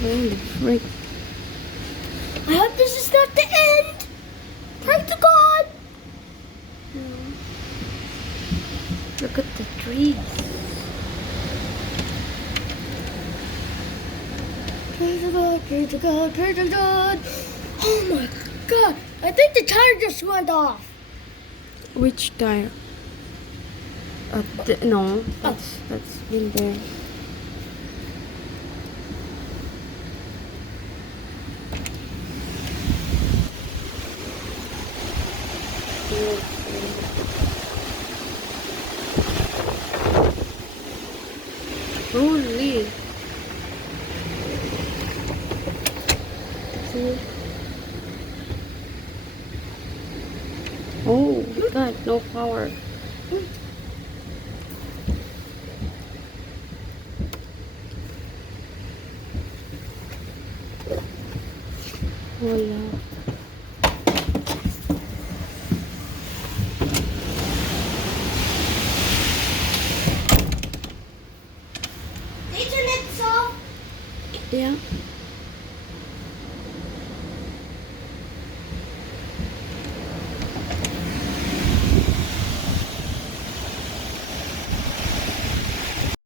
Holy frick. I hope this is not the end. Pray to God. Look at the trees. Pray to God, pray to God, pray to God. Oh my God. I think the tire just went off. Which tire? No, that's been there. Holy. See? Oh God, no power. Wala. The internet's off. Yeah.